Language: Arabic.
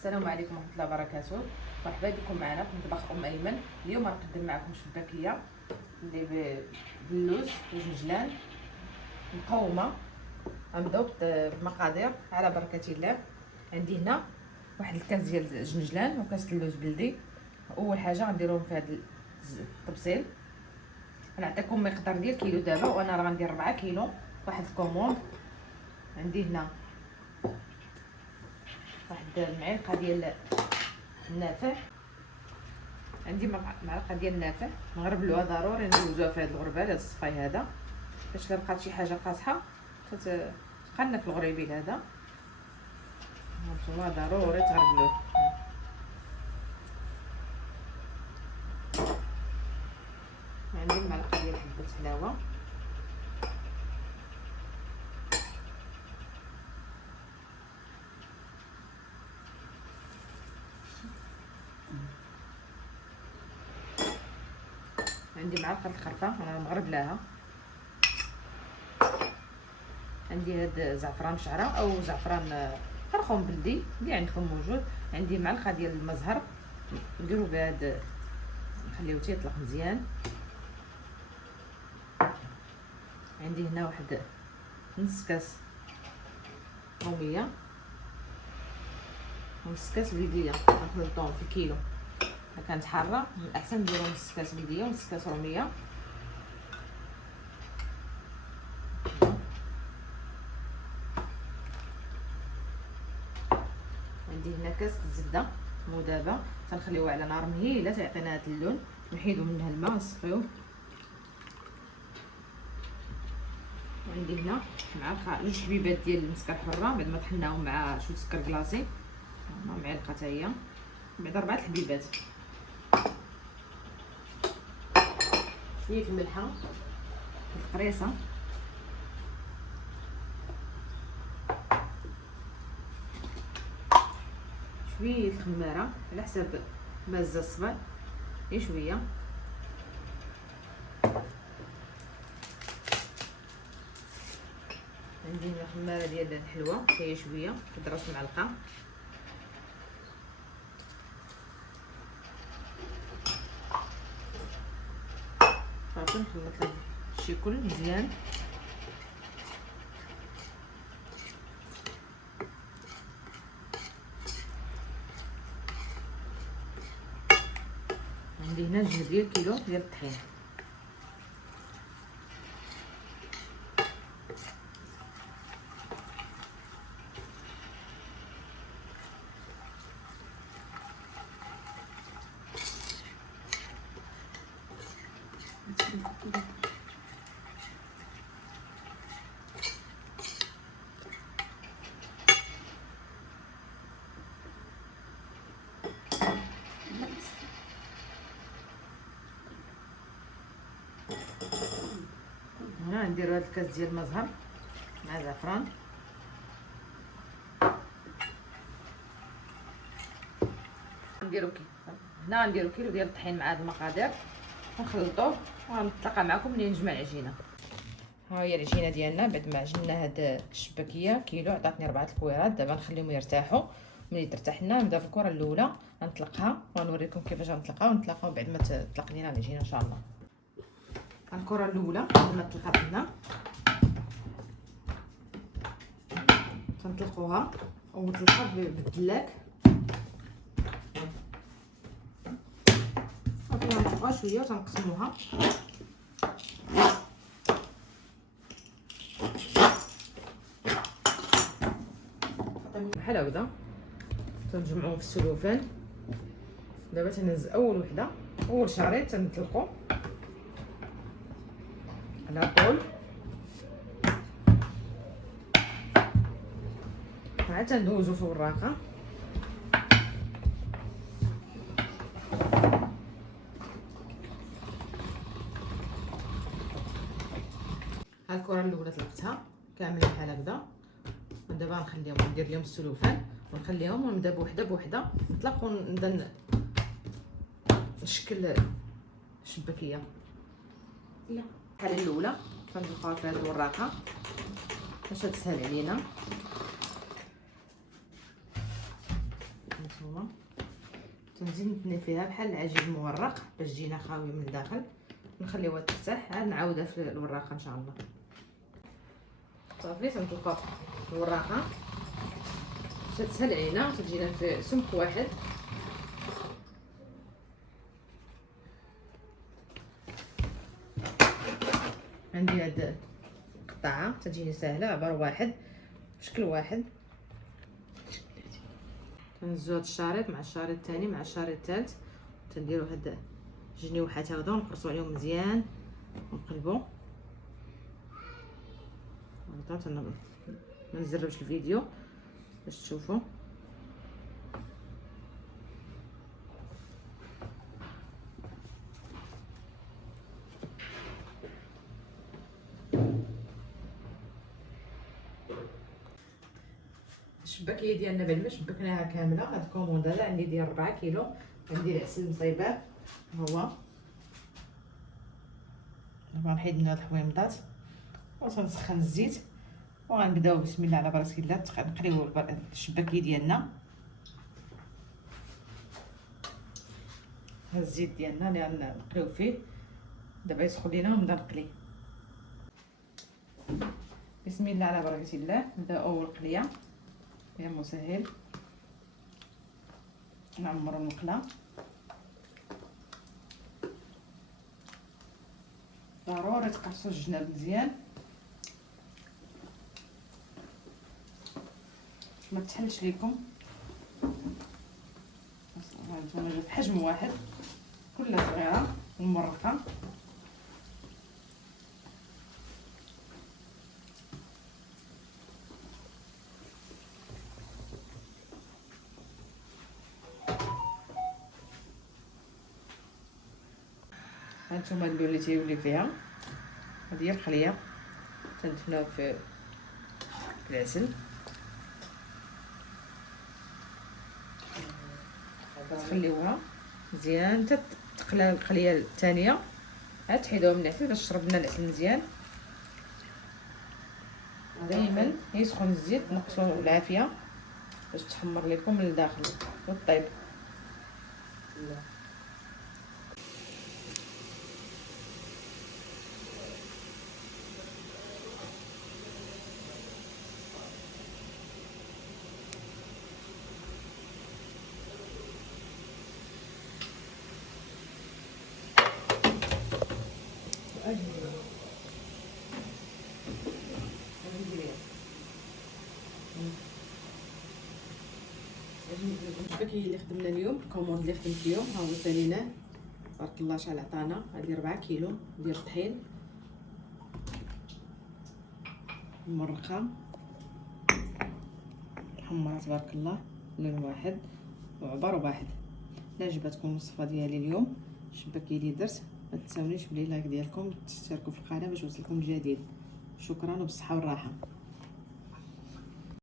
السلام عليكم ورحمه الله وبركاته. مرحبا بكم معنا في مطبخ ام ايمن. اليوم غنقدم معكم شباكيه اللي باللوز والجنجلان مقومه. غنبداو بالمقادير على بركه الله. عندي هنا واحد الكاس ديال الجنجلان وكاس اللوز بلدي. اول حاجه غنديرهم في هذا الطبسيل. غنعطيكم مقدار ديال كيلو دابا، وانا راه غندير 4 كيلو واحد الكوموند. عندي هنا واحد المعلقه ديال النافع، عندي معلقه ديال النافع نغربلوها، ضروري ندوزوها في هذا الغربال هذا الصفاي هذا، باش الا بقات شي حاجه قاصحه تتقلنا في الغريبيل هذا. هانتوما ضروري تغربلوه. عندي المعلقه ديال حبه حلاوه، عندي معلقه الخرفه انا مغربلاها، عندي هاد زعفران شعره او زعفران فرخون بلدي اللي عندكم موجود. عندي معلقه ديال المزهر نديرو بهاد، نخليوه تيطلق مزيان. عندي هنا واحد نص كاس روميه ونص كاس بلديه، نخلطهم في كيلو. الا كانت حاره من الاحسن نديرو نص كاس بلديه ونص كاس روميه. عندي هنا كاس الزبده مذابه تنخليوها على نار مهيله تعطينا هذا اللون. نحيدو منها الماء نصفيوه. وعندي هنا معلقه جوج حبيبات ديال المسكر حره بعد ما طحناهم مع شويه سكر كلاصي، معلقه حتى هي، بعد 4 حبيبات. شويه الملحه، القريصه، شويه الخماره على حساب مازه الصبر، غير شويه. عندي هنا خماره ديال الحلوه حتى هي شويه قد راس معلقه. صافي نخلط هادشي كل مزيان. عندي هنا جوج ديال كيلو ديال الطحين. هنا نديرو هاد الكاس ديال المزهر مع زعفران. هنا نديرو كيلو ديال الطحين مع هاد المقادير ونخلطوه ونتلاقى معكم ملي نجمع العجينه. ها هي العجينه ديالنا بعد ما عجننا هاد الشباكيه كيلو عطاتني 4 الكويرات. دابا نخليهم يرتاحوا، ملي ترتاح لنا نبدا في الكره الاولى غنطلقها ونوريكم كيفاش غنطلقها، ونتلاقاو بعد ما تطلق لينا العجينه ان شاء الله. الكره الاولى بعد ما طلقت لنا تنطلقوها ونطلقها بالدلاك، نطلقوها شويه وتنقسموها. بحال هكذا تنجمعوهم في السلوفان. دابا تنهز اول وحده، اول شريط تنطلقو على طول عاد تندوزو في الوراقه. ها الكره الاولى طلقتها كامل بحال هكذا. ودابا نخليهم ندير لهم السلوفان ونخليهم ونبدا بوحده بوحده نطلق ونبدا نشكل الشباكيه. لا الحاله الاولى كنطلقوها في هذه الوراقه باش تسهل علينا. تنزيد نتني فيها بحال العجين المورق باش تجينا خاويه من الداخل. نخليوها ترتاح عاد نعاودها في الوراقه ان شاء الله. صافي تنطلقوا الوراقه تتسهل علينا، تجينا في سمك واحد. عندي هاد القطعه تجيني سهله، عباره واحد بشكل واحد. تنهزو هاد الشريط مع الشريط الثاني مع الشريط الثالث، تنديرو هاد الجنيوحات هادو نقرصو عليهم مزيان ونقلبو. هذا ما نزربش الفيديو باش تشوفوا. الشباكيه ديالنا بعد ما شبكناها كامله، هاد الكوموند هذا عندي ديال 4 كيلو. عندي العسل المصيبات هو دابا نحيد من هاد الحويمضات وتنسخن الزيت وغنبداو بسم الله على بركه الله نقليو الشباكيه ديالنا. هاد الزيت ديالنا اللي غنقليو فيه دابا يسخن لينا ونبدا نقلي. بسم الله على بركه الله. نبدا اول قليه يا مسهل، نعمرو المقله. ضروري تقرصو الجناب مزيان ما تحلش ليكم. هانتوما جا في حجم واحد، كلها صغيره ومرقه. هانتوما اللون اللي تيولي فيها هذه هي القليه، تندفنوها في العسل. تخليوها مزيان حتى تقلى القليه الثانيه، عاد تحيدوها من العسل باش تشرب لنا العسل مزيان. دائما يسخن الزيت نقصوا العافيه باش تحمر لكم من الداخل وطيب. الشباكيه اللي خدمنا اليوم، الكوموند اللي خدمت اليوم ها هو ساليناه تبارك الله شحال عطانا. هذه 4 كيلو ديال الطحين مرقه محمره تبارك الله، لون واحد وعبر واحد. لا عجبتكم الوصفه ديالي اليوم الشباكيه اللي درت، ما تنساونيش بلي لايك ديالكم، تشتركوا في القناه باش يوصلكم الجديد. شكرا وبالصحه والراحه.